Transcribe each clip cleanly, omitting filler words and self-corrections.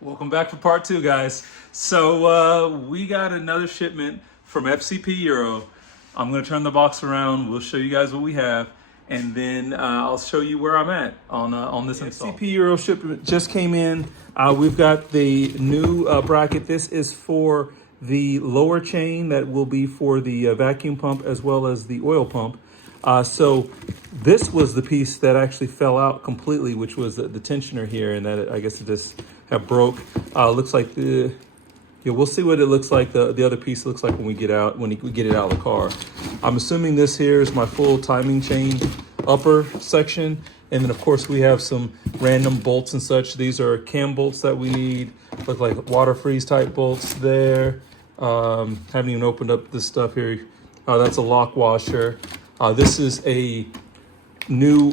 Welcome back for part two, guys. We got another shipment from FCP Euro. I'm going to turn the box around. We'll show you guys what we have, and then I'll show you where I'm at on this install. FCP Euro shipment just came in. We've got the new bracket. This is for the lower chain that will be for the vacuum pump as well as the oil pump. So this was the piece that actually fell out completely, which was the tensioner here, and that I guess it just have broke. Looks like we'll see what it looks like. The other piece looks like when we get it out of the car. I'm assuming this here is my full timing chain upper section, and then of course we have some random bolts and such. These are cam bolts that we need. Look like water freeze type bolts there. Haven't even opened up this stuff here. That's a lock washer. This is a new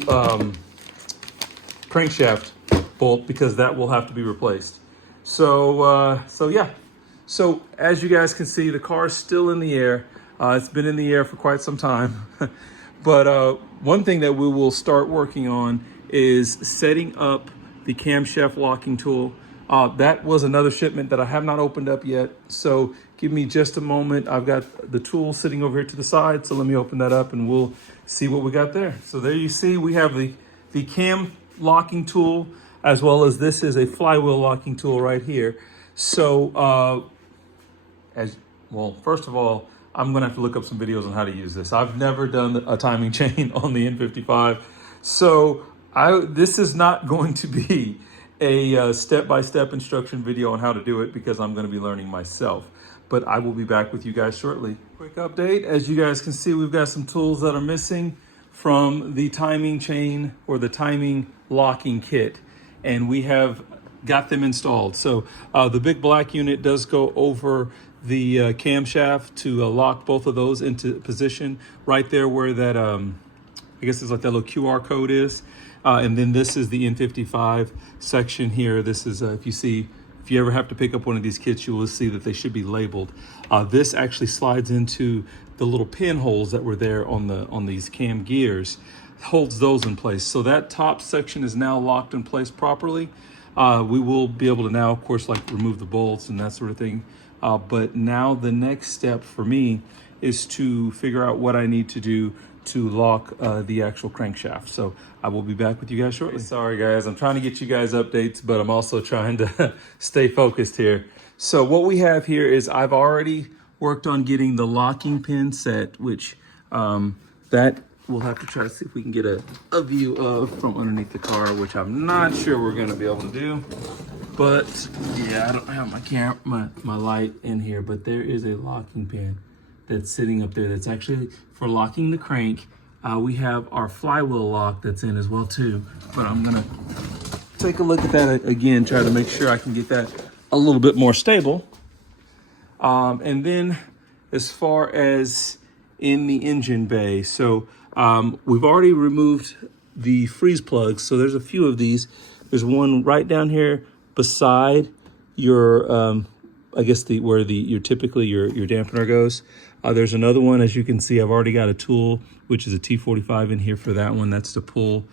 crankshaft bolt because that will have to be replaced. So yeah. So as you guys can see, the car is still in the air. It's been in the air for quite some time. But one thing that we will start working on is setting up the camshaft locking tool. That was another shipment that I have not opened up yet. So give me just a moment. I've got the tool sitting over here to the side. So let me open that up and we'll see what we got there. So there you see, we have the cam locking tool, as well as this is a flywheel locking tool right here. So first of all, I'm gonna have to look up some videos on how to use this. I've never done a timing chain on the N55. So this is not going to be a step-by-step instruction video on how to do it because I'm gonna be learning myself. But I will be back with you guys shortly. Quick update, as you guys can see, we've got some tools that are missing from the timing chain or the timing locking kit, and we have got them installed. So the big black unit does go over the camshaft to lock both of those into position right there where that, I guess it's like that little QR code is. And then this is the N55 section here. This is, if you ever have to pick up one of these kits, you will see that they should be labeled. This actually slides into the little pinholes that were there on these cam gears, holds those in place. So that top section is now locked in place properly. We will be able to now, of course, like remove the bolts and that sort of thing. But now the next step for me is to figure out what I need to do to lock the actual crankshaft. So I will be back with you guys shortly. Sorry guys, I'm trying to get you guys updates, but I'm also trying to stay focused here. So what we have here is I've already worked on getting the locking pin set, which that we'll have to try to see if we can get a view of from underneath the car, which I'm not sure we're gonna be able to do. But yeah, I don't have my light in here, but there is a locking pin that's sitting up there that's actually for locking the crank. We have our flywheel lock that's in as well too, but I'm gonna take a look at that again, try to make sure I can get that a little bit more stable. And then as far as in the engine bay, so we've already removed the freeze plugs. So there's a few of these. There's one right down here beside your, I guess where your typically your dampener goes. There's another one, as you can see, I've already got a tool, which is a T45 in here for that one. That's to pull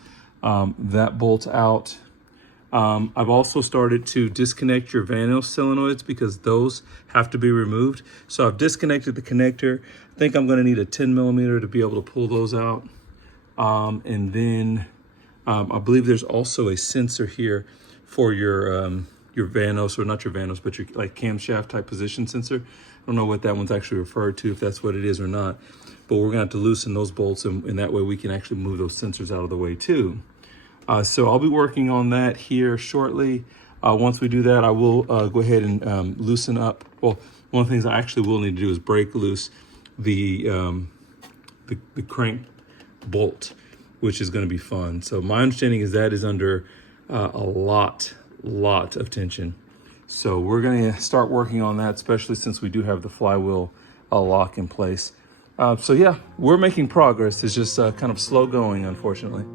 that bolt out. I've also started to disconnect your Vanos solenoids because those have to be removed. So I've disconnected the connector. I think I'm gonna need a 10 millimeter to be able to pull those out. And then I believe there's also a sensor here for your Vanos, or not your Vanos, but your like camshaft type position sensor. I don't know what that one's actually referred to, if that's what it is or not, but we're gonna have to loosen those bolts and that way we can actually move those sensors out of the way too. So I'll be working on that here shortly. Once we do that, I will go ahead and loosen up. Well, one of the things I actually will need to do is break loose the crank bolt, which is gonna be fun. So my understanding is that is under a lot of tension. So we're gonna start working on that, especially since we do have the flywheel lock in place. So yeah, we're making progress. It's just kind of slow going, unfortunately.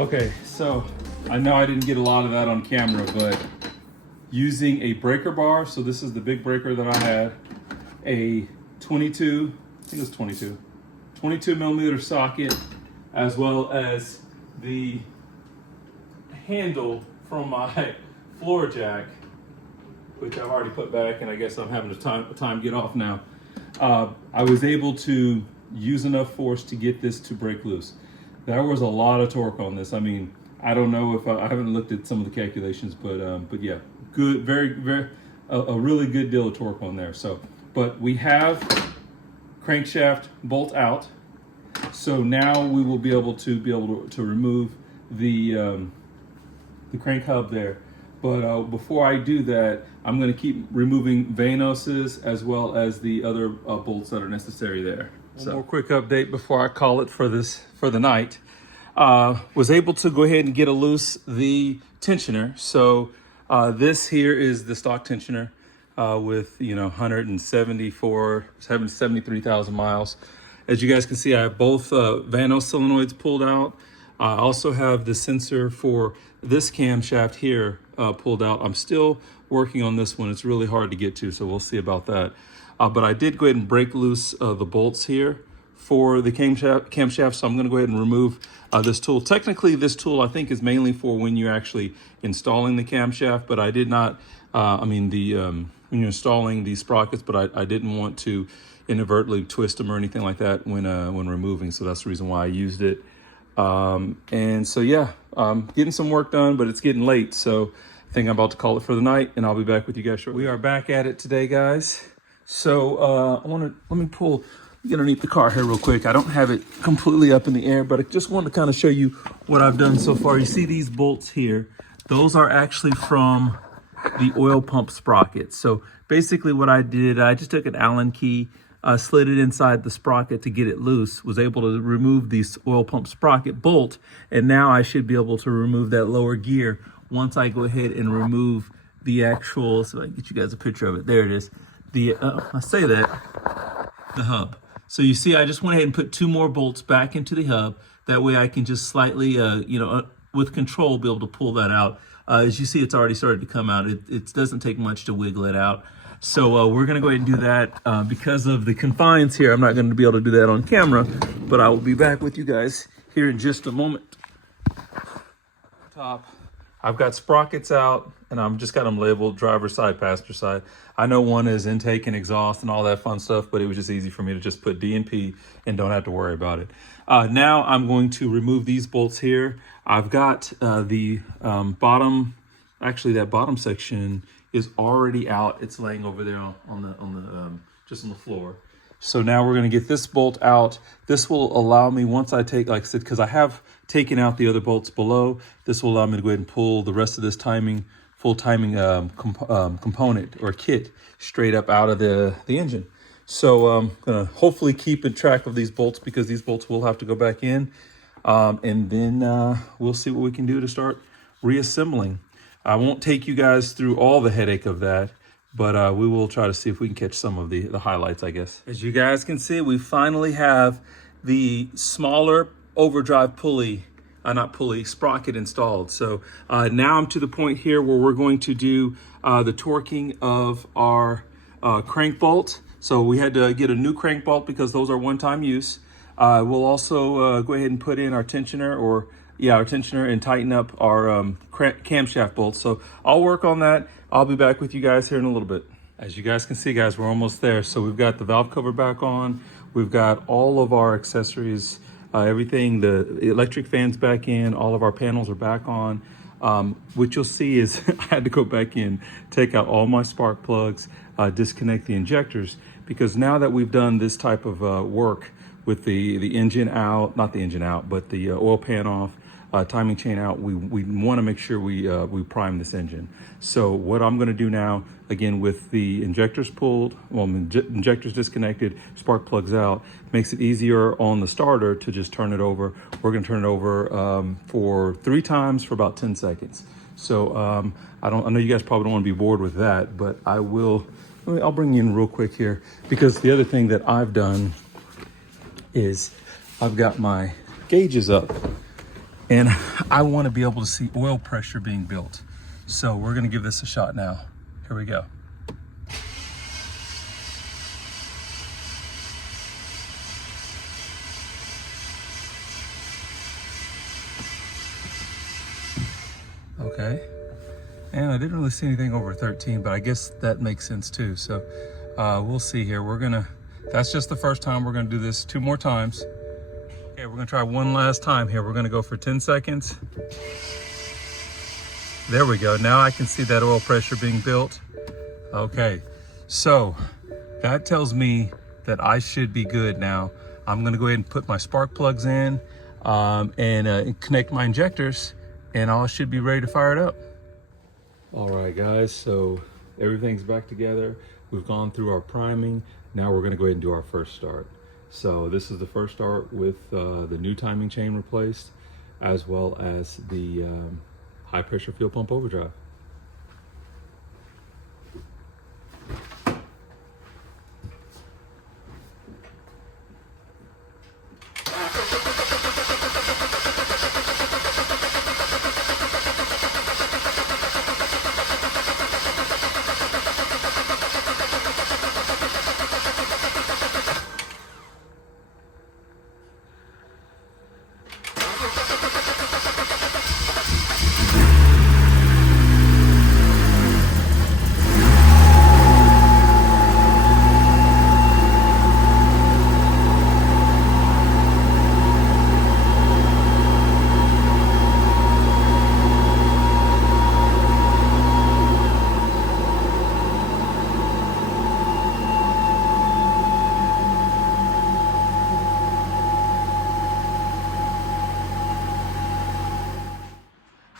Okay, so I know I didn't get a lot of that on camera, but using a breaker bar, so this is the big breaker that I had, a 22, I think it was 22 millimeter socket, as well as the handle from my floor jack, which I've already put back, and I guess I'm having a time get off now. I was able to use enough force to get this to break loose. There was a lot of torque on this. I mean, I don't know if I haven't looked at some of the calculations, but yeah, good, very, a really good deal of torque on there. So, but we have crankshaft bolt out. So now we will be able to remove the crank hub there. But before I do that, I'm going to keep removing Vanoses as well as the other bolts that are necessary there. So, one more quick update before I call it for the night. Was able to go ahead and get loose the tensioner. So this here is the stock tensioner with 73,000 miles. As you guys can see, I have both Vanos solenoids pulled out. I also have the sensor for this camshaft here pulled out. I'm still working on this one. It's really hard to get to, so we'll see about that. But I did go ahead and break loose the bolts here for the camshaft, so I'm going to go ahead and remove this tool. Technically, this tool I think is mainly for when you're actually installing the camshaft, but I did not, when you're installing these sprockets, but I didn't want to inadvertently twist them or anything like that when removing, so that's the reason why I used it. And so yeah, getting some work done, but it's getting late, so I think I'm about to call it for the night, and I'll be back with you guys shortly. We are back at it today, guys. So let me pull underneath the car here real quick. I don't have it completely up in the air, but I just wanted to kind of show you what I've done so far. You see these bolts here? Those are actually from the oil pump sprocket. So basically what I did, I just took an Allen key, slid it inside the sprocket to get it loose, was able to remove the oil pump sprocket bolt, and now I should be able to remove that lower gear once I go ahead and remove the actual, so I can get you guys a picture of it. There it is. The hub. So you see, I just went ahead and put 2 more bolts back into the hub. That way I can just slightly, with control, be able to pull that out. As you see, it's already started to come out. It doesn't take much to wiggle it out. So we're going to go ahead and do that. Because of the confines here, I'm not going to be able to do that on camera, but I will be back with you guys here in just a moment. Top. I've got sprockets out, and I'm just got them labeled driver's side, passenger side. I know one is intake and exhaust and all that fun stuff, but it was just easy for me to just put D and P and don't have to worry about it. Now I'm going to remove these bolts here. I've got the bottom, actually that bottom section is already out. It's laying over there just on the floor. So now we're going to get this bolt out. This will allow me, once I take, like I said, because I have taken out the other bolts below, this will allow me to go ahead and pull the rest of this full timing component or kit straight up out of the engine. So I'm going to hopefully keep in track of these bolts, because these bolts will have to go back in. And then we'll see what we can do to start reassembling. I won't take you guys through all the headache of that, but we will try to see if we can catch some of the highlights, I guess. As you guys can see, we finally have the smaller overdrive sprocket installed. So now I'm to the point here where we're going to do the torquing of our crank bolt. So we had to get a new crank bolt because those are one-time use. We'll also go ahead and put in our tensioner, and tighten up our camshaft bolts. So I'll work on that. I'll be back with you guys here in a little bit. As you guys can see, guys, we're almost there. So we've got the valve cover back on. We've got all of our accessories, everything, the electric fans back in, all of our panels are back on. What you'll see is I had to go back in, take out all my spark plugs, disconnect the injectors, because now that we've done this type of work with the engine out, not the engine out, but the oil pan off, timing chain out, we want to make sure we prime this engine. So what I'm going to do now, again, with the injectors pulled, injectors disconnected, spark plugs out, makes it easier on the starter to just turn it over. We're going to turn it over for 3 times for about 10 seconds. So I know you guys probably don't want to be bored with that, but I'll bring you in real quick here, because the other thing that I've done is I've got my gauges up. And I want to be able to see oil pressure being built. So we're going to give this a shot now. Here we go. Okay. And I didn't really see anything over 13, but I guess that makes sense too. So we'll see here. That's just the first time. We're gonna do this 2 more times. Okay, we're gonna try one last time here. We're gonna go for 10 seconds. There we go. Now I can see that oil pressure being built. Okay, so that tells me that I should be good now. I'm gonna go ahead and put my spark plugs in and connect my injectors, and I should be ready to fire it up. All right, guys, so everything's back together. We've gone through our priming. Now we're gonna go ahead and do our first start. So this is the first start with the new timing chain replaced, as well as the high pressure fuel pump overdrive.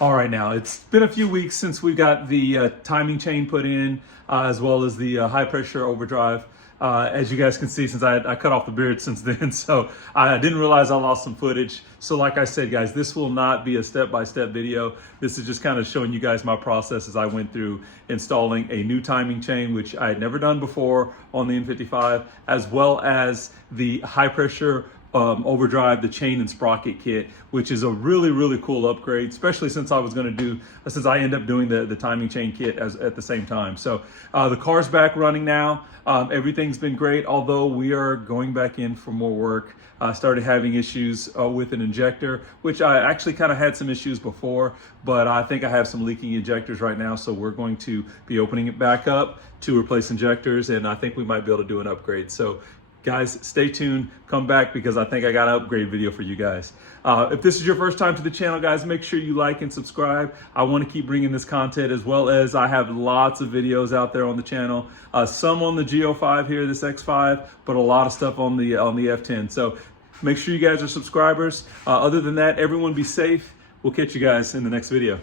All right, now it's been a few weeks since we got the timing chain put in, as well as the high pressure overdrive. As you guys can see, since I cut off the beard since then, so I didn't realize I lost some footage. So like I said, guys, this will not be a step-by-step video. This is just kind of showing you guys my process as I went through installing a new timing chain, which I had never done before on the N55, as well as the high pressure overdrive, the chain and sprocket kit, which is a really, really cool upgrade, especially since I end up doing the timing chain kit at the same time. So the car's back running now. Everything's been great, although we are going back in for more work. I started having issues with an injector, which I actually kind of had some issues before, but I think I have some leaking injectors right now. So we're going to be opening it back up to replace injectors, and I think we might be able to do an upgrade. So guys, stay tuned, come back, because I think I got an upgrade video for you guys. If this is your first time to the channel, guys, make sure you like and subscribe. I want to keep bringing this content, as well as I have lots of videos out there on the channel. Some on the G05 here, this X5, but a lot of stuff on the F10. So make sure you guys are subscribers. Other than that, everyone be safe. We'll catch you guys in the next video.